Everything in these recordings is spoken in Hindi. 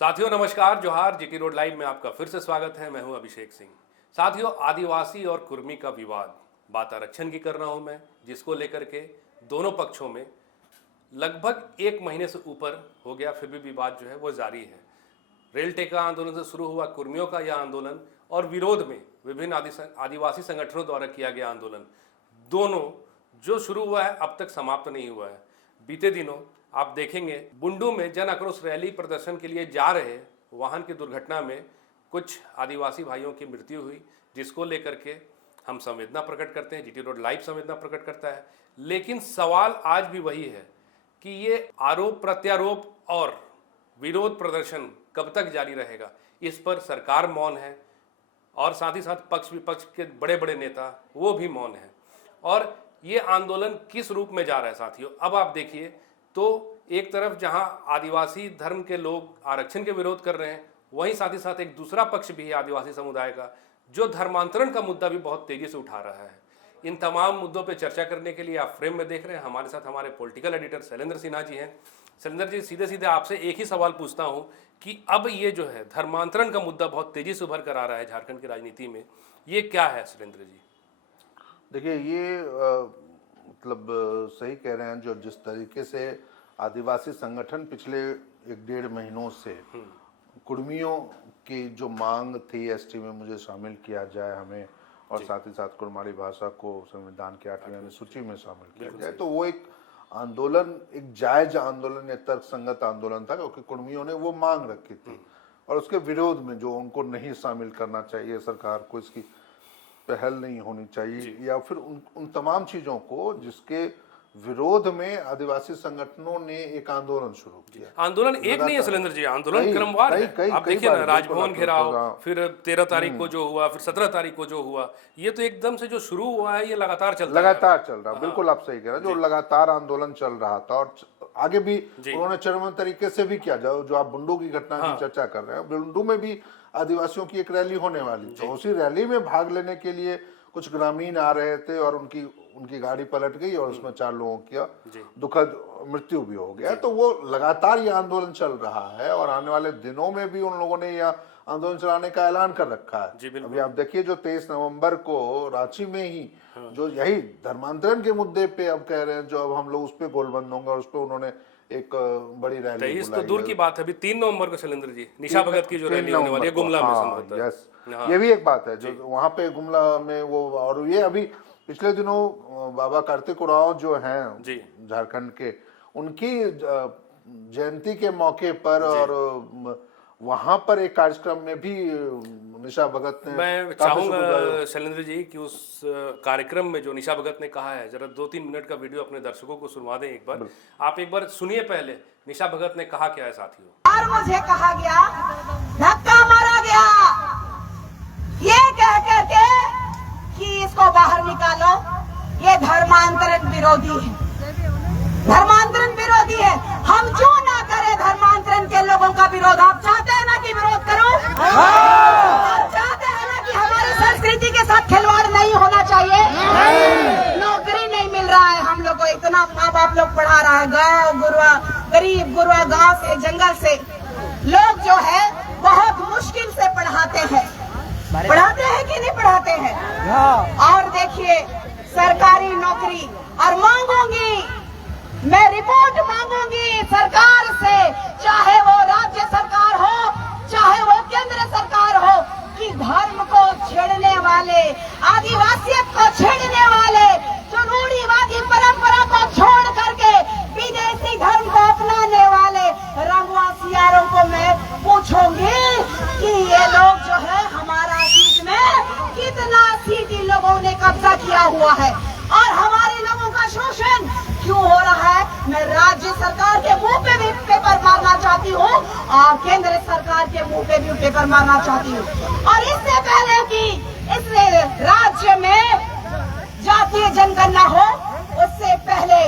साथियों नमस्कार, जोहार। जीटी रोड लाइव में आपका फिर से स्वागत है। मैं हूं अभिषेक सिंह। साथियों, आदिवासी और कुर्मी का विवाद, बात आरक्षण की कर रहा हूं मैं, जिसको लेकर के दोनों पक्षों में लगभग 1 महीने से ऊपर हो गया, फिर भी विवाद जो है वो जारी है। रेल टेका आंदोलन से शुरू हुआ कुर्मियों का यह आंदोलन और विरोध में विभिन्न आदिवासी संगठनों द्वारा किया गया आंदोलन, दोनों जो शुरू हुआ है अब तक समाप्त नहीं हुआ है। बीते दिनों आप देखेंगे बुंडू में जन आक्रोश रैली प्रदर्शन के लिए जा रहे वाहन की दुर्घटना में कुछ आदिवासी भाइयों की मृत्यु हुई, जिसको लेकर के हम संवेदना प्रकट करते हैं। जीटी रोड लाइव संवेदना प्रकट करता है। लेकिन सवाल आज भी वही है कि ये आरोप प्रत्यारोप और विरोध प्रदर्शन कब तक जारी रहेगा। इस पर सरकार मौन है और साथ ही साथ पक्ष विपक्ष के बड़े बड़े नेता वो भी मौन है। और ये आंदोलन किस रूप में जा रहा है साथियों, अब आप देखिए तो एक तरफ जहां आदिवासी धर्म के लोग आरक्षण के विरोध कर रहे हैं, वहीं साथ ही साथ एक दूसरा पक्ष भी है आदिवासी समुदाय का, जो धर्मांतरण का मुद्दा भी बहुत तेजी से उठा रहा है। इन तमाम मुद्दों पर चर्चा करने के लिए आप फ्रेम में देख रहे हैं, हमारे साथ हमारे पॉलिटिकल एडिटर शैलेंद्र सिन्हा जी हैं। शैलेंद्र जी, सीधे सीधे आपसे एक ही सवाल पूछता हूं कि अब ये जो है धर्मांतरण का मुद्दा बहुत तेजी से उभर कर आ रहा है झारखंड की राजनीति में, ये क्या है शैलेंद्र जी? देखिए, ये मतलब सही कह रहे हैं। जो जिस तरीके से आदिवासी संगठन पिछले 1-1.5 महीनों से कुर्मियों की जो मांग थी एसटी में मुझे शामिल किया जाए हमें, और साथ ही साथ कुड़माड़ी भाषा को संविधान के 8वीं अनुसूची में शामिल किया जाए, तो वो एक आंदोलन, एक जायज आंदोलन, एक तर्कसंगत आंदोलन था, क्योंकि कुर्मियों ने वो मांग रखी थी। और उसके विरोध में जो उनको नहीं शामिल करना चाहिए, सरकार को इसकी पहल नहीं होनी चाहिए, या फिर उन तमाम चीजों को जिसके विरोध में आदिवासी संगठनों ने एक आंदोलन शुरू किया। आंदोलन एक नहीं है शैलेंद्र जी, आंदोलन क्रमवार है। आप देखिए ना, राजभवन घेराव, फिर 13 तारीख को जो हुआ, फिर 17 तारीख को जो हुआ, ये तो एकदम से जो शुरू हुआ है ये लगातार चल रहा। बिल्कुल आप सही कह रहे हैं। जो लगातार आंदोलन चल रहा था और आगे भी उन्होंने चरमराव तरीके से भी किया। जो आप बुंडू की घटना की चर्चा कर रहे हैं, बुंडू में भी आदिवासियों की एक रैली होने वाली थी। उसी रैली में भाग लेने के लिए कुछ ग्रामीण आ रहे थे और उनकी गाड़ी पलट गई और उसमें 4 लोगों की दुखद मृत्यु भी हो गया। तो वो लगातार ये आंदोलन चल रहा है और आने वाले दिनों में भी उन लोगों ने यह आंदोलन चलाने का ऐलान कर रखा है। अभी आप देखिए, जो 23 नवंबर को रांची में ही जो यही धर्मांतरण के मुद्दे पे अब कह रहे हैं, जो अब हम लोग उस पर गोलबंद होंगे, और उस पर उन्होंने एक बड़ी रैली बुलाई। तो दूर की बात है, अभी 3 नवंबर को शैलेंद्र जी निशा भगत की जो रैली होने वाली है गुमला में संभवतः। यस, ये भी एक बात है जो वहां पे गुमला में वो। और ये अभी पिछले दिनों बाबा कार्तिक उरांव जो हैं झारखंड के, उनकी जयंती के मौके पर और वहां पर एक कार्यक्रम में भी निशा भगत ने, मैं चाहूंगा शैलेंद्र जी कि उस कार्यक्रम में जो निशा भगत ने कहा है, जरा 2-3 मिनट का वीडियो अपने दर्शकों को सुनवा दें एक बार। आप एक बार सुनिए पहले निशा भगत ने कहा क्या है साथियों। और मुझे कहा गया, धक्का मारा गया ये कह करके कि इसको बाहर निकालो, ये धर्मांतरण विरोधी है, धर्मांतरण विरोधी है। हम क्यों ना करें धर्मांतरण के लोगों का विरोध? आप चाहते हैं ना कि विरोध करूं? आप चाहते हैं ना कि हमारी संस्कृति के साथ खिलवाड़ नहीं होना चाहिए? नौकरी नहीं मिल रहा है हम लोग को, इतना माँ बाप लोग पढ़ा रहा है, गाँव गुरुआ, गरीब गुरुआ गाँव से, जंगल से लोग जो है बहुत मुश्किल से पढ़ाते हैं कि नहीं पढ़ाते हैं। और देखिए, सरकारी नौकरी और मांगूंगी, मैं रिपोर्ट मांगूंगी सरकार से, चाहे वो राज्य सरकार हो चाहे वो केंद्र सरकार हो, कि धर्म को छेड़ने वाले, आदिवासियत को छेड़ने वाले, जो रूढ़िवादी परंपरा को छोड़ करके विदेशी धर्म को अपनाने वाले रंगवासियारों को मैं पूछूंगी कि ये लोग जो है हमारा सीट में कितना सीट इन लोगों ने कब्जा किया हुआ है और हमारे लोगों का शोषण क्यों हो रहा है। मैं राज्य सरकार के मुंह पे भी पेपर मारना चाहती हूँ और केंद्र सरकार के मुंह पे भी पेपर मारना चाहती हूँ। और इससे पहले कि इस राज्य में जातीय जनगणना हो, उससे पहले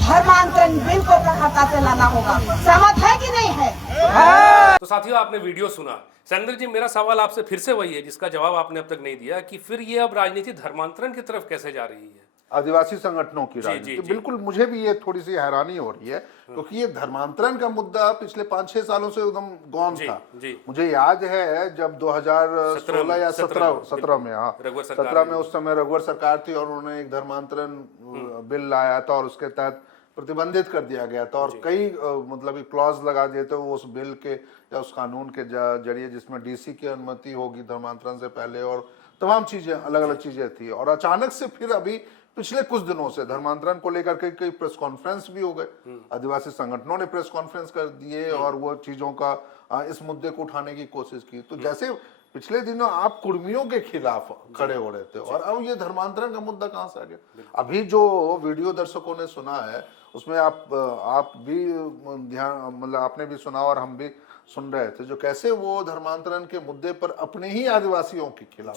धर्मांतरण बिल को प्रखरता से लाना होगा। सहमत है कि नहीं है? तो साथियों, आपने वीडियो सुना। शैलेंद्र जी, मेरा सवाल आपसे फिर से वही है जिसका जवाब आपने अब तक नहीं दिया कि फिर ये अब राजनीति धर्मांतरण की तरफ कैसे जा रही है? आदिवासी संगठनों की राजनीति, जी। बिल्कुल मुझे भी ये थोड़ी सी हैरानी हो रही है, क्योंकि ये धर्मांतरण का मुद्दा पिछले 5-6 सालों से एकदम गौन था। जी। मुझे याद है जब 2016 या 17 में, हाँ, रघुवर सरकार 17 में उस समय रघुवर सरकार थी और उन्होंने एक धर्मांतरण बिल लाया था और उसके तहत प्रतिबंधित कर दिया गया था और कई मतलब क्लॉज लगा दिए थे वो उस बिल के या उस कानून के जरिए, जिसमें डीसी की अनुमति होगी धर्मांतरण से पहले और तमाम चीजें, अलग अलग चीजें थी। और अचानक से फिर अभी पिछले कुछ दिनों से धर्मांतरण को लेकर के कई प्रेस कॉन्फ्रेंस भी हो गए, आदिवासी संगठनों ने प्रेस कॉन्फ्रेंस कर दिए और वो चीजों का इस मुद्दे को उठाने की कोशिश की। तो जैसे पिछले दिनों आप कुर्मियों के खिलाफ खड़े हो रहे थे और अब ये धर्मांतरण का मुद्दा कहां से आ गया। अभी जो वीडियो दर्शकों ने सुना है उसमें आप भी ध्यान, मतलब आपने भी सुना और हम भी सुन रहे थे, जो कैसे वो धर्मांतरण के मुद्दे पर अपने ही आदिवासियों के खिलाफ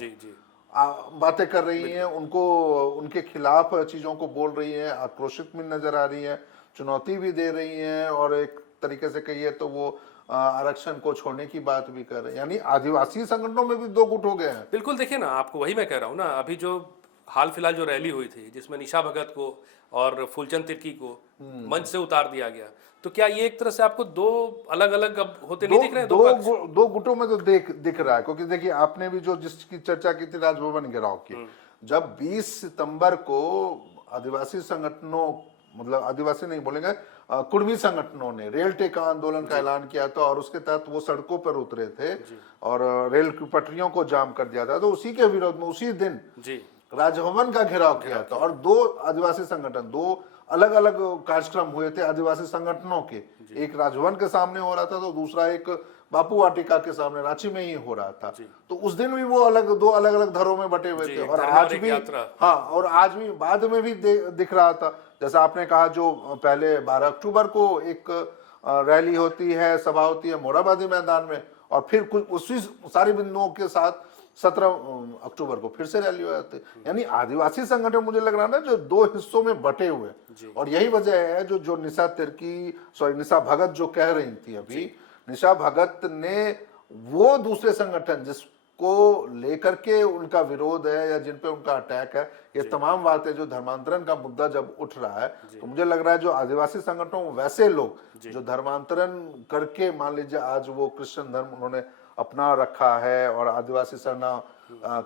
बातें कर रही हैं, उनको उनके खिलाफ चीजों को बोल रही हैं, आक्रोशित भी नजर आ रही हैं, चुनौती भी दे रही हैं और एक तरीके से कहिए तो वो आरक्षण को छोड़ने की बात भी कर रहे हैं। यानी आदिवासी संगठनों में भी दो गुट हो गए हैं। बिल्कुल, देखिए ना, आपको वही मैं कह रहा हूँ ना, अभी जो हाल फिलहाल जो रैली हुई थी जिसमें निशा भगत को और फूलचंद तिर्की को मंच से उतार दिया गया, तो क्या ये एक तरह से आपको दो अलग अलग अब होते नहीं दिख रहे हैं? दो गुटों में तो दिख रहा है, क्योंकि देखिए आपने भी जो जिसकी चर्चा की थी राजभवन घेराव की, जब 20 सितंबर को आदिवासी संगठनों, मतलब आदिवासी नहीं बोलेंगे, कुर्मी संगठनों ने रेल टेका आंदोलन का ऐलान किया था और उसके तहत वो सड़कों पर उतरे थे और रेल की पटरियों को जाम कर दिया था, तो उसी के विरोध में उसी दिन राजभवन का घेराव किया था और दो आदिवासी संगठन, दो अलग अलग कार्यक्रम हुए थे आदिवासी संगठनों के, एक राजभवन के सामने हो रहा था तो दूसरा एक बापू वाटिका के सामने रांची में ही हो रहा था। तो उस दिन भी वो दो अलग अलग धरों में बटे हुए थे और आज भी, हाँ, और आज भी बाद में भी दिख रहा था। जैसा आपने कहा, जो पहले 12 अक्टूबर को एक रैली होती है, सभा होती है मोराबादी मैदान में और फिर कुछ उसी सारी बिंदुओं के साथ 17 अक्टूबर को फिर से रैली हो जाती है। यानी आदिवासी संगठन मुझे लग रहा है ना जो दो हिस्सों में बटे हुए, और यही वजह है जो निशा भगत जो कह रही थी अभी, निशा भगत ने वो दूसरे संगठन जिसको लेकर के उनका विरोध है या जिन पे उनका अटैक है, ये तमाम बातें जो धर्मांतरण का मुद्दा जब उठ रहा है, तो मुझे लग रहा है जो आदिवासी संगठनों, वैसे लोग जो धर्मांतरण करके, मान लीजिए आज वो क्रिश्चियन धर्म उन्होंने अपना रखा है और आदिवासी सरना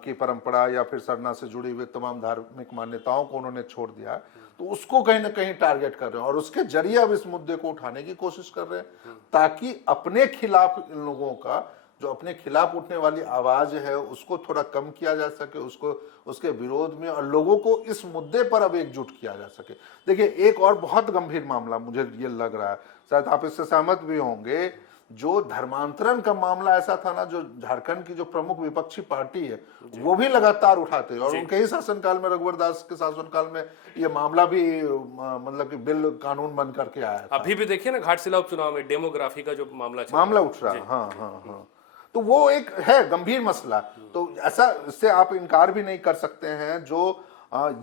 की परंपरा या फिर सरना से जुड़ी हुई तमाम धार्मिक मान्यताओं को उन्होंने छोड़ दिया, तो उसको कहीं ना कहीं टारगेट कर रहे हैं और उसके जरिए अब इस मुद्दे को उठाने की कोशिश कर रहे हैं ताकि अपने खिलाफ, इन लोगों का जो अपने खिलाफ उठने वाली आवाज है उसको थोड़ा कम किया जा सके, उसको उसके विरोध में, और लोगों को इस मुद्दे पर अब एकजुट किया जा सके। देखिए, एक और बहुत गंभीर मामला मुझे ये लग रहा है, शायद आप इससे सहमत भी होंगे, जो धर्मांतरण का मामला ऐसा था ना, जो झारखंड की जो प्रमुख विपक्षी पार्टी है वो भी लगातार उठाते हैं और उनके ही शासनकाल में, रघुवर दास के शासनकाल में ये मामला भी मतलब कि बिल कानून बन करके आया था। अभी भी देखिए ना, घाटशिला उपचुनाव में डेमोग्राफी का जो मामला उठ रहा है, हाँ, तो वो एक है गंभीर मसला। तो ऐसा, इससे आप इनकार भी नहीं कर सकते हैं, जो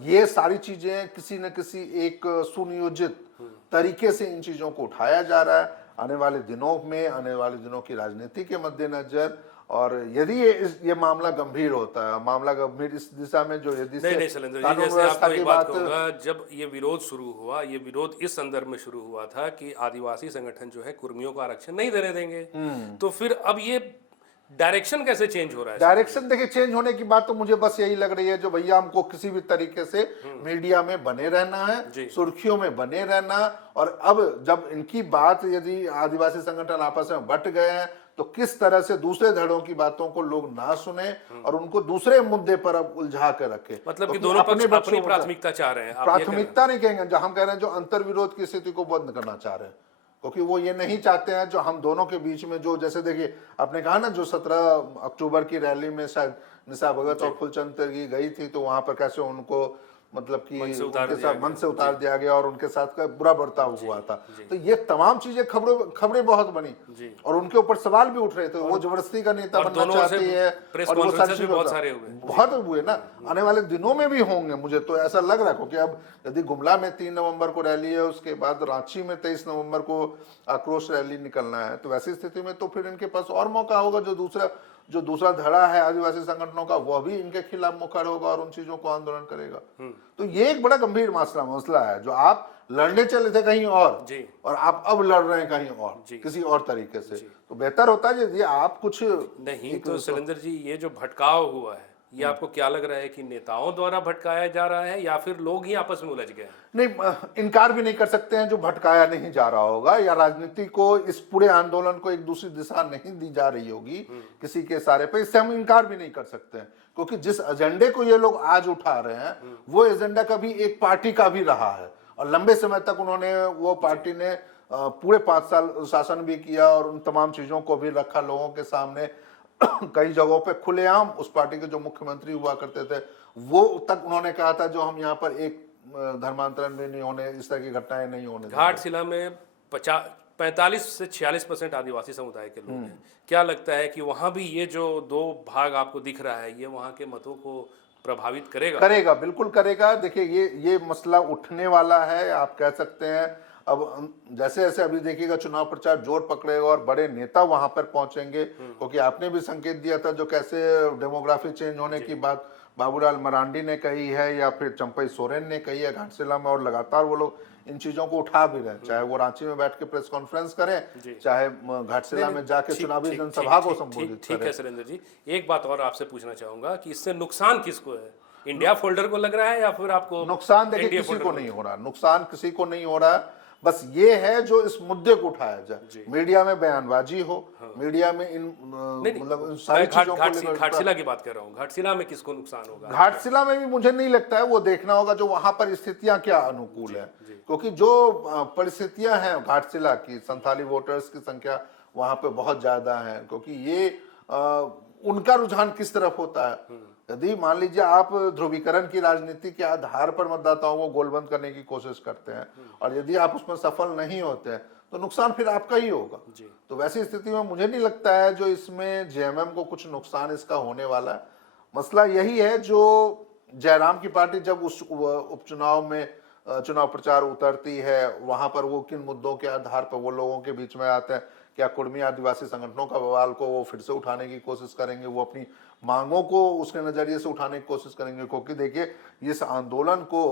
ये सारी चीजें किसी न किसी एक सुनियोजित तरीके से इन चीजों को उठाया जा रहा है आने वाले दिनों की राजनीति के मद्देनजर। और यदि ये मामला गंभीर होता है, मामला गंभीर इस दिशा में, जो यदि नहीं शैलेंद्र जी, जैसे आपको एक बात कहूंगा, जब ये विरोध शुरू हुआ, ये विरोध इस संदर्भ में शुरू हुआ था कि आदिवासी संगठन जो है कुर्मियों को आरक्षण नहीं देने देंगे, तो फिर अब ये डायरेक्शन कैसे चेंज हो रहा है? डायरेक्शन देखिए, चेंज होने की बात तो मुझे बस यही लग रही है, जो भैया हमको किसी भी तरीके से मीडिया में बने रहना है, सुर्खियों में बने रहना, और अब जब इनकी बात, यदि आदिवासी संगठन आपस में बट गए हैं, तो किस तरह से दूसरे धड़ों की बातों को लोग ना सुने और उनको दूसरे मुद्दे पर अब उलझा कर रखे। मतलब कि दोनों पक्ष अपनी प्राथमिकता चाह रहे हैं। प्राथमिकता नहीं कहेंगे, जो हम कह रहे हैं, जो अंतर्विरोध की स्थिति को बंद करना चाह रहे हैं, क्योंकि वो ये नहीं चाहते हैं जो हम दोनों के बीच में, जो जैसे देखिए आपने कहा ना, जो 17 अक्टूबर की रैली में शायद निशा भगत और फूलचंद तिर्की गई थी, तो वहां पर कैसे उनको मतलब कि उनके साथ मन से उतार दिया गया और उनके साथ का बुरा बर्ताव हुआ था। तो ये तमाम चीजें खबरें बहुत बनी और उनके ऊपर सवाल भी उठ रहे थे, वो जबरदस्ती का नेता बनना चाहती है और वो सारी चीजें बहुत हुए ना, आने वाले दिनों में भी होंगे, मुझे तो ऐसा लग रहा है। क्योंकि अब यदि गुमला में 3 नवंबर को रैली है, उसके बाद रांची में 23 नवंबर को आक्रोश रैली निकलना है, तो वैसी स्थिति में तो फिर इनके पास और मौका होगा, जो दूसरा धड़ा है आदिवासी संगठनों का, वह भी इनके खिलाफ मुखर होगा और उन चीजों को आंदोलन करेगा। तो ये एक बड़ा गंभीर मसला है, जो आप लड़ने चले थे कहीं और जी। और आप अब लड़ रहे हैं कहीं और जी। किसी और तरीके से। तो बेहतर होता है यदि आप कुछ नहीं तो शैलेंद्र जी, ये जो भटकाव हुआ है ये आपको क्या लग रहा है कि नेताओं द्वारा भटकाया जा रहा है या फिर लोग ही आपस में उलझ गए हैं? नहीं, इनकार भी नहीं कर सकते हैं जो भटकाया नहीं जा रहा होगा, या राजनीति को, इस पूरे आंदोलन को एक दूसरी दिशा नहीं दी जा रही होगी किसी के इशारे पे, इससे हम इनकार भी नहीं कर सकते हैं। क्योंकि जिस एजेंडे को ये लोग आज उठा रहे हैं वो एजेंडा कभी एक पार्टी का भी रहा है, और लंबे समय तक उन्होंने, वो पार्टी ने पूरे 5 साल शासन भी किया और उन तमाम चीजों को भी रखा लोगों के सामने। कई जगहों पे खुलेआम उस पार्टी के जो मुख्यमंत्री हुआ करते थे वो तक उन्होंने कहा था जो हम यहाँ पर एक धर्मांतरण भी नहीं होने, इस तरह की घटनाएं नहीं होने देंगे। घाटशिला में 45 से 46% आदिवासी समुदाय के लोग हैं। क्या लगता है कि वहां भी ये जो 2 भाग आपको दिख रहा है ये वहां के मतों को प्रभावित करेगा? करेगा, बिल्कुल करेगा। देखिए ये मसला उठने वाला है, आप कह सकते हैं। अब जैसे जैसे अभी देखिएगा चुनाव प्रचार जोर पकड़ेगा और बड़े नेता वहां पर पहुंचेंगे, क्योंकि आपने भी संकेत दिया था जो कैसे डेमोग्राफी चेंज होने की बात बाबूलाल मरांडी ने कही है या फिर चंपई सोरेन ने कही है घाटशिला में, और लगातार वो लोग इन चीजों को उठा भी रहे हैं, चाहे वो रांची में बैठ के प्रेस कॉन्फ्रेंस करें, चाहे घाटशिला में जाके चुनावी जनसभा को संबोधित करें। ठीक है शैलेंद्र जी, एक बात और आपसे पूछना चाहूंगा कि इससे नुकसान किसको है? इंडिया फोल्डर को लग रहा है या फिर आपको? नुकसान देखिए किसी को नहीं हो रहा, नुकसान किसी को नहीं हो रहा। बस ये है जो इस मुद्दे को उठाया जाए, मीडिया में बयानबाजी हो, मीडिया में इन मतलब सारी चीजों को। घाटशिला की बात कर रहा हूँ, घाटशिला में किसको नुकसान होगा? घाटशिला में भी मुझे नहीं लगता है, वो देखना होगा जो वहां पर स्थितियां क्या अनुकूल है, क्योंकि जो परिस्थितियां हैं घाटशिला की, संथाली वोटर्स की संख्या वहां पे बहुत ज्यादा है, क्योंकि ये उनका रुझान किस तरफ होता है। यदि मान लीजिए आप ध्रुवीकरण की राजनीति के आधार पर मतदाताओं को गोलबंद करने की कोशिश करते हैं और यदि आप उसमें सफल नहीं होते हैं तो नुकसान फिर आपका ही होगा। तो वैसी स्थिति में मुझे नहीं लगता है जो इसमें जेएमएम को कुछ नुकसान इसका होने वाला है। मसला यही है जो जयराम की पार्टी जब उस उपचुनाव में चुनाव प्रचार उतरती है, वहां पर वो किन मुद्दों के आधार पर वो लोगों के बीच में आते हैं। क्या कुर्मी आदिवासी संगठनों का बवाल को वो फिर से उठाने की कोशिश करेंगे, वो अपनी मांगों को उसके नजरिए से उठाने की कोशिश करेंगे, क्योंकि देखिए इस आंदोलन को,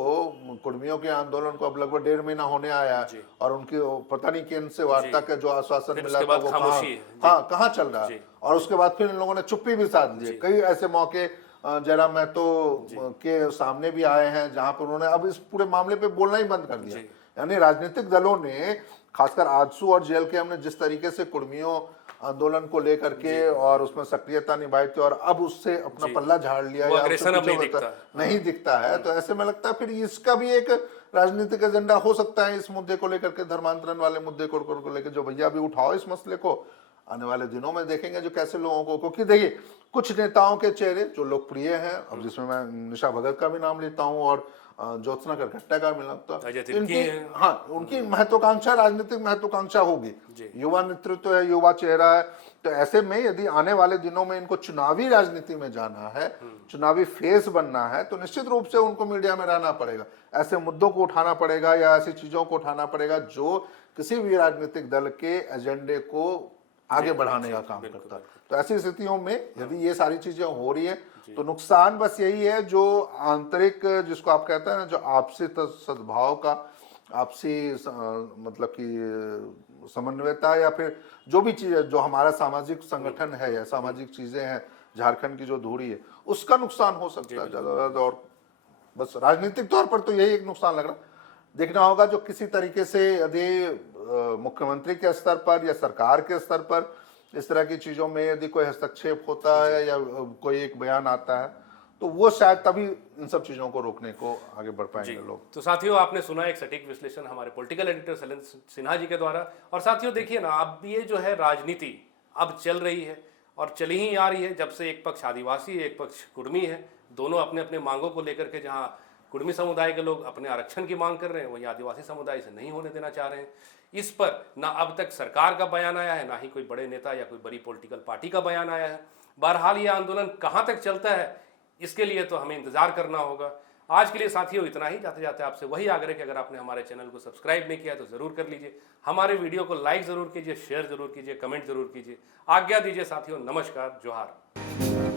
कुर्मियों के आंदोलन को अब लगभग 1.5 महीना होने आया है और उनकी पता नहीं कि इनसे वार्ता का जो आश्वासन मिला था वो कहाँ चल रहा है, और उसके बाद फिर इन लोगों ने चुप्पी भी साध ली। कई ऐसे मौके जयराम महतो के सामने भी आए हैं जहां पर उन्होंने अब इस पूरे मामले पे बोलना ही बंद कर दिया। यानी राजनीतिक दलों ने, खासकर आजसू और जेएलके ने जिस तरीके से कुर्मियों आंदोलन को लेकर के और उसमें सक्रियता निभाई थी और अब उससे अपना पल्ला झाड़ लिया या नहीं दिखता है, तो ऐसे में लगता है फिर इसका भी एक राजनीतिक एजेंडा हो सकता है इस मुद्दे को लेकर के, धर्मांतरण वाले मुद्दे को लेकर, जो भैया भी उठाओ इस मसले को। आने वाले दिनों में देखेंगे जो कैसे लोगों को, क्योंकि देखिए कुछ नेताओं के चेहरे जो लोकप्रिय हैं, अब जिसमें मैं निशा भगत का भी नाम लेता हूं और ज्योत्सना करकट्टा का भी लगता है, उनकी महत्वाकांक्षा, राजनीतिक महत्वाकांक्षा होगी, युवा नेतृत्व है, युवा चेहरा है। तो ऐसे में यदि आने वाले दिनों में इनको चुनावी राजनीति में जाना है, चुनावी फेस बनना है, तो निश्चित रूप से उनको मीडिया में रहना पड़ेगा, ऐसे मुद्दों को उठाना पड़ेगा या ऐसी चीजों को उठाना पड़ेगा जो किसी भी राजनीतिक दल के एजेंडे को आगे बढ़ाने का काम करता है। तो ऐसी स्थितियों में यदि ये सारी चीजें हो रही है तो नुकसान बस यही है जो आंतरिक, जिसको आप कहते हैं ना, जो आपसी सद्भाव का, आपसी मतलब कि समन्वयता, या फिर जो भी चीज जो हमारा सामाजिक संगठन है या सामाजिक चीजें हैं, झारखंड की जो धुरी है, उसका नुकसान हो सकता है ज्यादा। और बस राजनीतिक तौर पर तो यही एक नुकसान लग रहा। देखना होगा जो किसी तरीके से यदि मुख्यमंत्री के स्तर पर या सरकार के स्तर पर इस तरह की चीजों में यदि कोई हस्तक्षेप होता है या कोई एक बयान आता है तो वो शायद तभी इन सब चीजों को रोकने को आगे बढ़ पाएंगे लोग। तो साथियों, आपने सुना एक सटीक विश्लेषण हमारे पॉलिटिकल एडिटर शैलेंद्र सिन्हा जी के द्वारा। और साथियों देखिए ना, अब ये जो है राजनीति अब चल रही है और चली ही आ रही है। जब से एक पक्ष आदिवासी एक पक्ष कुर्मी है, दोनों अपने अपने मांगों को लेकर के, जहाँ कुर्मी समुदाय के लोग अपने आरक्षण की मांग कर रहे हैं, वहीं आदिवासी समुदाय से नहीं होने देना चाह रहे हैं। इस पर ना अब तक सरकार का बयान आया है, ना ही कोई बड़े नेता या कोई बड़ी पॉलिटिकल पार्टी का बयान आया है। बहरहाल ये आंदोलन कहाँ तक चलता है, इसके लिए तो हमें इंतजार करना होगा। आज के लिए साथियों इतना ही। जाते जाते आपसे वही आग्रह कि अगर आपने हमारे चैनल को सब्सक्राइब नहीं किया तो जरूर कर लीजिए, हमारे वीडियो को लाइक जरूर कीजिए, शेयर जरूर कीजिए, कमेंट जरूर कीजिए। आज्ञा दीजिए साथियों, नमस्कार, जोहार।